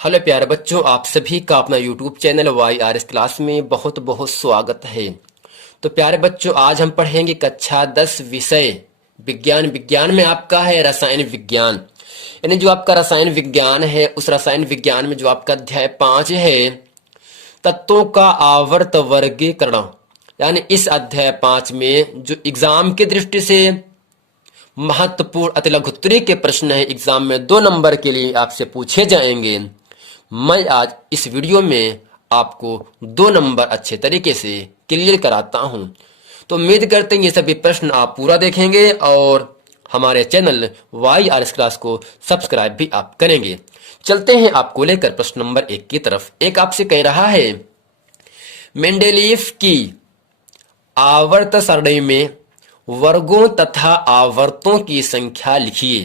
Hello प्यारे बच्चों, आप सभी का अपना यूट्यूब चैनल YRS क्लास में बहुत बहुत स्वागत है। तो प्यारे बच्चों, आज हम पढ़ेंगे कक्षा 10 विषय विज्ञान। विज्ञान में आपका है रसायन विज्ञान, यानी जो आपका रसायन विज्ञान है उस रसायन विज्ञान में जो आपका अध्याय 5 है तत्वों का आवर्त वर्गीकरण। यानी इस अध्याय 5 में जो एग्जाम की दृष्टि से महत्वपूर्ण अति लघुत्तरी के प्रश्न है, एग्जाम में 2 नंबर के लिए आपसे पूछे जाएंगे, मैं आज इस वीडियो में आपको 2 नंबर अच्छे तरीके से क्लियर कराता हूं। तो उम्मीद करते हैं ये सभी प्रश्न आप पूरा देखेंगे और हमारे चैनल YRS क्लास को सब्सक्राइब भी आप करेंगे। चलते हैं आपको लेकर प्रश्न नंबर 1 की तरफ। एक आपसे कह रहा है, मेंडेलीव की आवर्त सारणी में वर्गों तथा आवर्तों की संख्या लिखिए।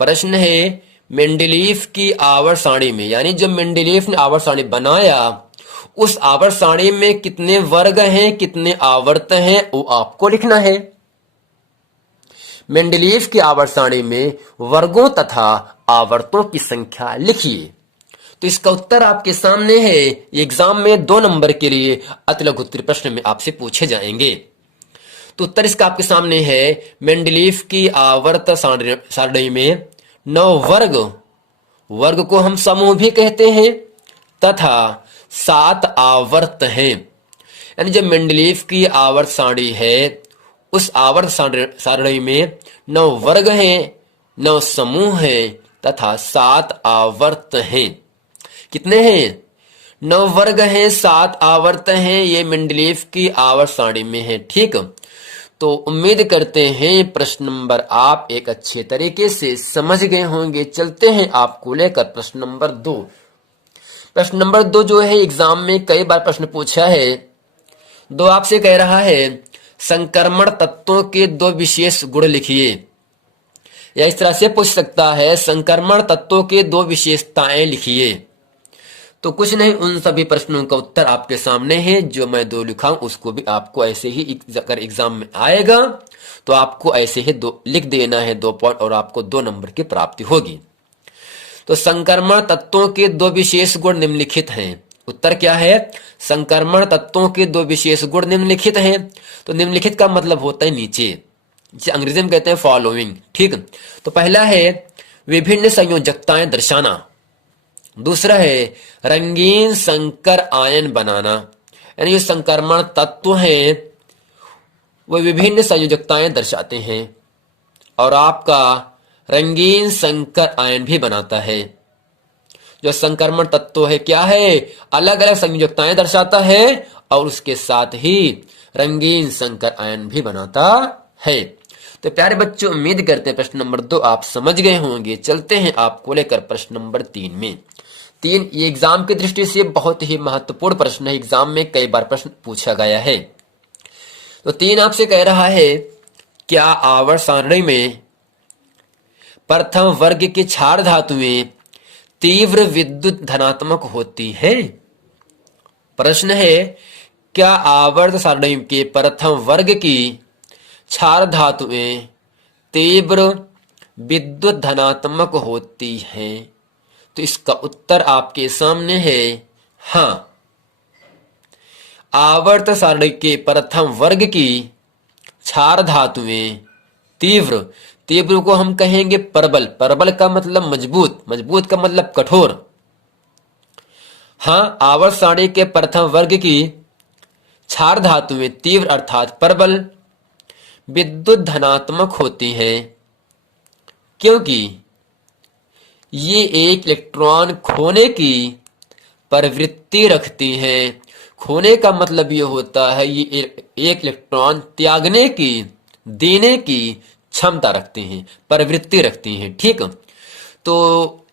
प्रश्न है, मेंडेलीव की आवर्त सारणी में, यानी जब मेंडेलीव ने आवर्त सारणी बनाया उस आवर्त सारणी में कितने वर्ग हैं, कितने आवर्त हैं, वो आपको लिखना है। मेंडेलीव की आवर्त सारणी में वर्गों तथा आवर्तों की संख्या लिखिए। तो इसका उत्तर आपके सामने है। एग्जाम में 2 नंबर के लिए अति लघुत्तरी प्रश्न में आपसे पूछे जाएंगे। तो उत्तर इसका आपके सामने है। मेंडेलीव की आवर्त सारणी में 9 वर्ग को हम समूह भी कहते हैं तथा 7 आवर्त हैं। यानी जब मेंडेलीव की आवर्त सारणी है उस आवर्त सारणी में 9 वर्ग हैं, 9 समूह हैं तथा 7 आवर्त हैं। कितने हैं? 9 वर्ग हैं, 7 आवर्त हैं। ये मेंडेलीव की आवर्त सारणी में है। ठीक, तो उम्मीद करते हैं प्रश्न नंबर आप एक अच्छे तरीके से समझ गए होंगे। चलते हैं आपको लेकर प्रश्न नंबर 2। प्रश्न नंबर 2 जो है एग्जाम में कई बार प्रश्न पूछा है। 2 आपसे कह रहा है, संक्रमण तत्वों के 2 विशेष गुण लिखिए। या इस तरह से पूछ सकता है, संक्रमण तत्वों के 2 विशेषताएं लिखिए। तो कुछ नहीं, उन सभी प्रश्नों का उत्तर आपके सामने है। जो मैं 2 लिखा हूं उसको भी आपको ऐसे ही, अगर एग्जाम में आएगा तो आपको ऐसे ही 2 लिख देना है, 2 पॉइंट, और आपको 2 नंबर की प्राप्ति होगी। तो संक्रमण तत्वों के 2 विशेष गुण निम्नलिखित हैं। उत्तर क्या है? संक्रमण तत्वों के 2 विशेष गुण निम्नलिखित हैं। तो निम्नलिखित का मतलब होता है नीचे, जिसे अंग्रेजी में कहते हैं फॉलोइंग। ठीक, तो पहला है विभिन्न संयोजकताएं दर्शाना। दूसरा है रंगीन संकर आयन बनाना। यानी जो संक्रमण तत्व हैं वो विभिन्न संयोजकताएं दर्शाते हैं और आपका रंगीन संकर आयन भी बनाता है। जो संक्रमण तत्व है क्या है? अलग अलग संयोजकताएं दर्शाता है और उसके साथ ही रंगीन संकर आयन भी बनाता है। तो प्यारे बच्चों, उम्मीद करते हैं प्रश्न नंबर 2 आप समझ गए होंगे। चलते हैं आपको लेकर प्रश्न नंबर 3 में। 3 ये एग्जाम की दृष्टि से बहुत ही महत्वपूर्ण प्रश्न है। एग्जाम में कई बार प्रश्न पूछा गया है। तो 3 आपसे कह रहा है, क्या आवर्त सारणी में प्रथम वर्ग की क्षार धातुएं तीव्र विद्युत धनात्मक होती है? प्रश्न है, क्या आवर्त सारणी के प्रथम वर्ग की क्षार धातुएं तीव्र विद्युत धनात्मक होती हैं? तो इसका उत्तर आपके सामने है हां। आवर्त सारणी के प्रथम वर्ग की क्षार धातुएं तीव्र को हम कहेंगे परबल का मतलब मजबूत का मतलब कठोर। हां, आवर्त सारणी के प्रथम वर्ग की क्षार धातुएं तीव्र अर्थात प्रबल विद्युत धनात्मक होती हैं, क्योंकि ये एक इलेक्ट्रॉन खोने की प्रवृत्ति रखती हैं। खोने का मतलब ये होता है ये एक इलेक्ट्रॉन त्यागने की, देने की क्षमता रखती हैं, प्रवृत्ति रखती हैं। ठीक, तो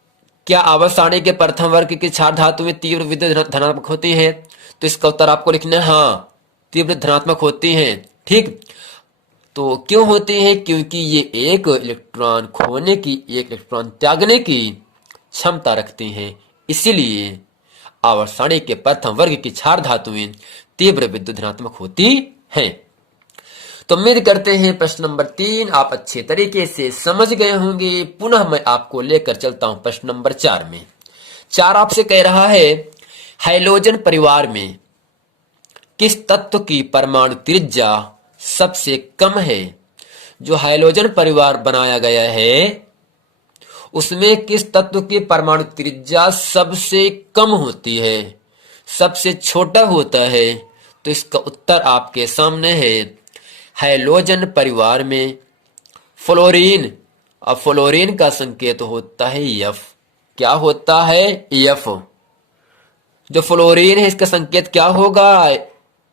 क्या आवर्त सारणी के प्रथम वर्ग की क्षार धातु में तीव्र विद्युत धनात्मक होती है? तो इसका उत्तर आपको लिखना है हाँ, तीव्र धनात्मक होती हैं। ठीक, तो क्यों होती है? क्योंकि ये एक इलेक्ट्रॉन खोने की, एक इलेक्ट्रॉन त्यागने की क्षमता रखती हैं, इसीलिए आवर्त सारणी के प्रथम वर्ग की क्षार धातुएं तीव्र विद्युत धनात्मक होती हैं। तो उम्मीद करते हैं प्रश्न नंबर 3 आप अच्छे तरीके से समझ गए होंगे। पुनः मैं आपको लेकर चलता हूं प्रश्न नंबर 4 में। 4 आपसे कह रहा है हाइड्रोजन परिवार में किस तत्व की परमाणु त्रिज्या सबसे कम है। जो हाइड्रोजन परिवार बनाया गया है उसमें किस तत्व की परमाणु त्रिज्या सबसे कम होती है, सबसे छोटा होता है। तो इसका उत्तर आपके सामने है हाइड्रोजन परिवार में फ्लोरीन। अब फ्लोरीन का संकेत होता है एफ। क्या होता है? एफ। जो फ्लोरीन है इसका संकेत क्या होगा?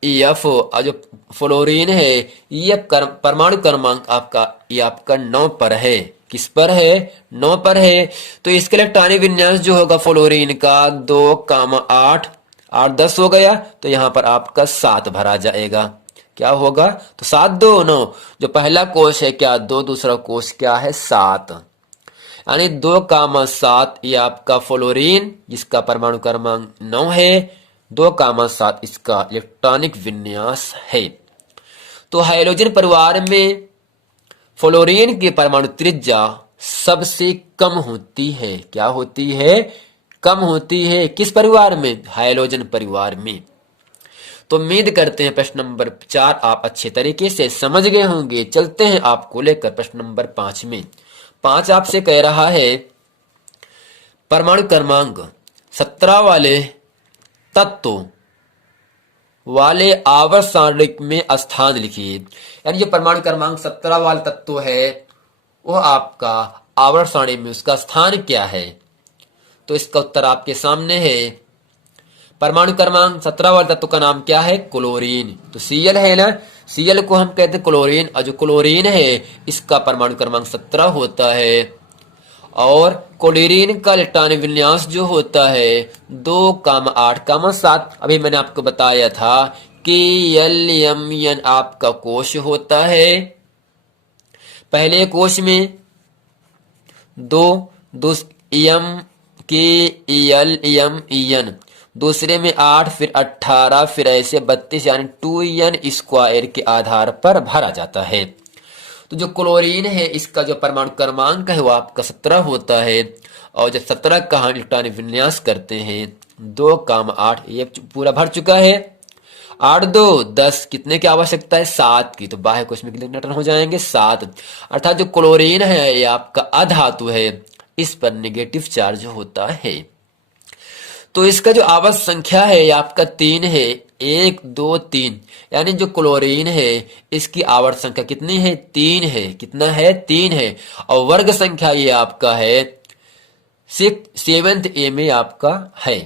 एफ। और जो फ्लोरीन है ये परमाणु क्रमांक आपका ये आपका 9 पर है। किस पर है? 9 पर है। तो इसका इलेक्ट्रॉनिक विन्यास जो होगा फ्लोरीन का 2,8 8 10 हो गया। तो यहां पर आपका 7 भरा जाएगा। क्या होगा? तो 7 2 9। जो पहला कोश है क्या 2, दूसरा कोश क्या है 7, यानी 2,7 ये आपका फ्लोरीन जिसका परमाणु क्रमांक 9 है। 2,7 इसका इलेक्ट्रॉनिक विन्यास है। तो हाइड्रोजन परिवार में फ्लोरीन की परमाणु त्रिज्या सबसे कम होती है। क्या होती है? कम होती है। किस परिवार में? हाइड्रोजन परिवार में। तो उम्मीद करते हैं प्रश्न नंबर 4 आप अच्छे तरीके से समझ गए होंगे। चलते हैं आपको लेकर प्रश्न नंबर 5 में। 5 आपसे कह रहा है परमाणु क्रमांक 17 वाले तत्व वाले आवर्त सारणी में स्थान लिखिए। यानी जो परमाणु क्रमांक 17 वाला तत्व है वो आपका आवर्त सारणी में उसका स्थान क्या है। तो इसका उत्तर आपके सामने है। परमाणु क्रमांक 17 वाले तत्व का नाम क्या है? क्लोरीन। तो Cl है ना, Cl को हम कहते हैं क्लोरीन। और जो क्लोरीन है इसका परमाणु क्रमांक 17 होता है। और क्लोरीन का इलेक्ट्रॉनिक विन्यास जो होता है 2,8,7। अभी मैंने आपको बताया था कि Lmn आपका कोश होता है। पहले कोश में 2 एम के एल एम एन, दूसरे में 8 फिर 18 फिर ऐसे 32 यानी 2n² के आधार पर भरा जाता है। तो जो क्लोरीन है इसका जो परमाणु क्रमांक है वो आपका 17 होता है। और जब 17 का हम इलेक्ट्रॉनिक विन्यास करते हैं 2,8 ये पूरा भर चुका है। 8 2 10 कितने की आवश्यकता है? 7 की। तो बाह्य कोश में न्यूट्रॉन हो जाएंगे 7। अर्थात जो क्लोरीन है ये आपका अधातु है, इस पर नेगेटिव चार्ज होता है। तो इसका जो आवर्त संख्या है ये आपका 3 है। 1 2 3 यानी जो क्लोरीन है इसकी आवर्त संख्या कितनी है? 3 है। कितना है? 3 है। और वर्ग संख्या ये आपका है 7th ए में आपका है।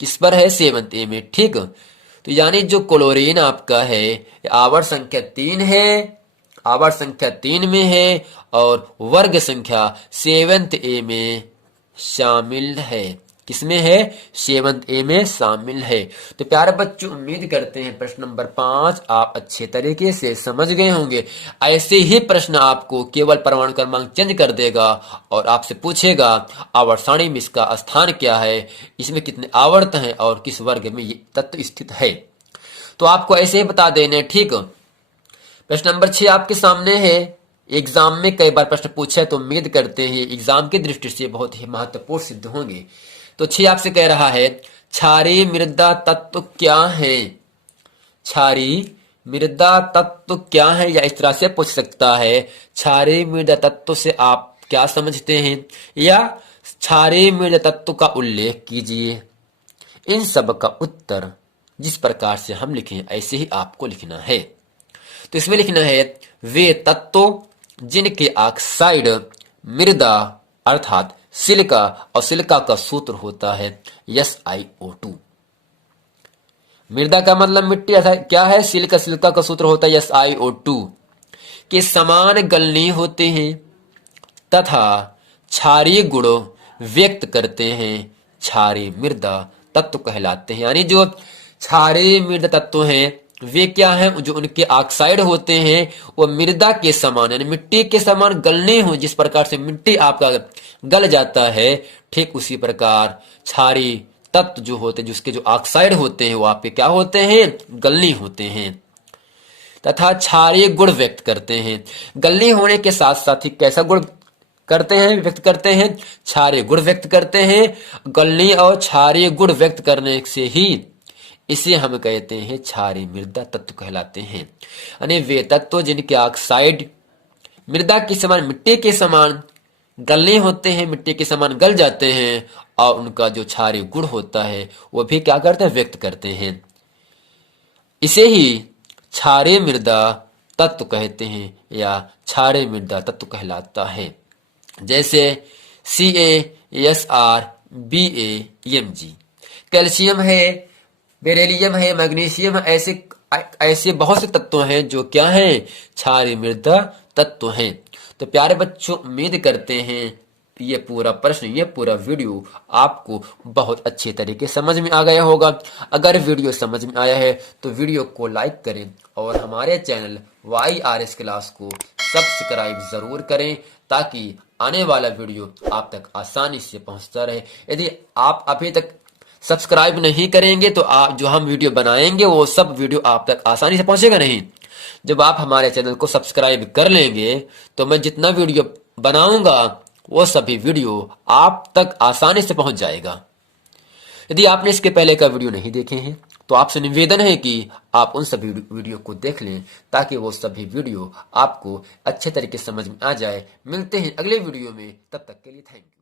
किस पर है? 7th ए में। ठीक। तो यानी जो क्लोरीन आपका है आवर्त संख्या 3 है, आवर्त संख्या 3 में है और वर्ग संख्या 7th ए में शामिल है। किसमें है? 7th ए में शामिल है। तो प्यारे बच्चों उम्मीद करते हैं प्रश्न नंबर 5 आप अच्छे तरीके से समझ गए होंगे। ऐसे ही प्रश्न आपको केवल परमाणु क्रमांक चेंज कर देगा और आपसे पूछेगा आवर्त सारणी में इसका स्थान क्या है, इसमें कितने आवर्त हैं और किस वर्ग में ये तत्व स्थित है। तो आपको ऐसे ही बता देने। ठीक। प्रश्न नंबर 6 आपके सामने है। एग्जाम में कई बार प्रश्न पूछा है तो उम्मीद करते हैं एग्जाम की दृष्टि से बहुत ही महत्वपूर्ण सिद्ध होंगे। तो 6 आपसे कह रहा है क्षारीय मृदा तत्व क्या है। क्षारीय मृदा तत्व क्या है या इस तरह से पूछ सकता है क्षारीय मृदा तत्व से आप क्या समझते हैं या क्षारीय मृदा तत्व का उल्लेख कीजिए। इन सब का उत्तर जिस प्रकार से हम लिखें ऐसे ही आपको लिखना है। तो इसमें लिखना है वे तत्व जिनके ऑक्साइड मृदा अर्थात सिलिका और सिलिका का सूत्र होता है SiO2। मृदा का मतलब मिट्टी अर्थात क्या है? सिलिका। सिलिका का सूत्र होता है SiO2 के समान गलनीय होते हैं तथा क्षारीय गुण व्यक्त करते हैं। क्षारीय मृदा तत्व कहलाते हैं। यानी जो क्षारीय मृदा तत्व हैं वे क्या हैं? जो उनके ऑक्साइड होते हैं वो मृदा के समान यानी मिट्टी के समान गलनीय हो। जिस प्रकार से मिट्टी आपका गल जाता है ठीक उसी प्रकार क्षारीय तत्व जो होते हैं जिसके जो ऑक्साइड होते हैं वो आपके क्या होते हैं? गलनीय होते हैं। तथा क्षारीय गुण व्यक्त करते हैं। गलनी होने के साथ साथ ही कैसा गुण करते हैं, व्यक्त करते हैं? क्षारीय गुण व्यक्त करते हैं। गलनी और क्षारीय गुण व्यक्त करने से ही इसे हम कहते हैं क्षारीय मृदा तत्व कहलाते हैं। यानी वे तत्व जिनके ऑक्साइड मृदा के समान, मिट्टी के समान गलने होते हैं, मिट्टी के समान गल जाते हैं, और उनका जो क्षारीय गुण होता है वो भी क्या करते हैं, व्यक्त करते हैं। इसे ही क्षारीय मृदा तत्व कहते हैं या क्षारीय मृदा तत्व कहलाता है। जैसे CaSr BaMg, कैल्शियम है, बेरिलियम है, मैग्नीशियम है, ऐसे बहुत से तत्व हैं जो क्या हैं, क्षारीय मृदा तत्व हैं। तो प्यारे बच्चों, उम्मीद करते हैं ये पूरा प्रश्न, ये पूरा वीडियो आपको बहुत अच्छे तरीके समझ में आ गया होगा। अगर वीडियो समझ में आया है तो वीडियो को लाइक करें और हमारे चैनल YRS क्लास को सब्सक्राइब जरूर करें, ताकि आने वाला वीडियो आप तक आसानी से पहुंचता रहे। यदि आप अभी तक सब्सक्राइब नहीं करेंगे तो आप जो हम वीडियो बनाएंगे वो सब वीडियो आप तक आसानी से पहुंचेगा नहीं। जब आप हमारे चैनल को सब्सक्राइब कर लेंगे तो मैं जितना वीडियो बनाऊंगा वो सभी वीडियो आप तक आसानी से पहुंच जाएगा। यदि आपने इसके पहले का वीडियो नहीं देखे हैं तो आपसे निवेदन है कि आप उन सभी वीडियो को देख लें, ताकि वो सभी वीडियो आपको अच्छे तरीके से समझ में आ जाए। मिलते हैं अगले वीडियो में, तब तक के लिए थैंक यू।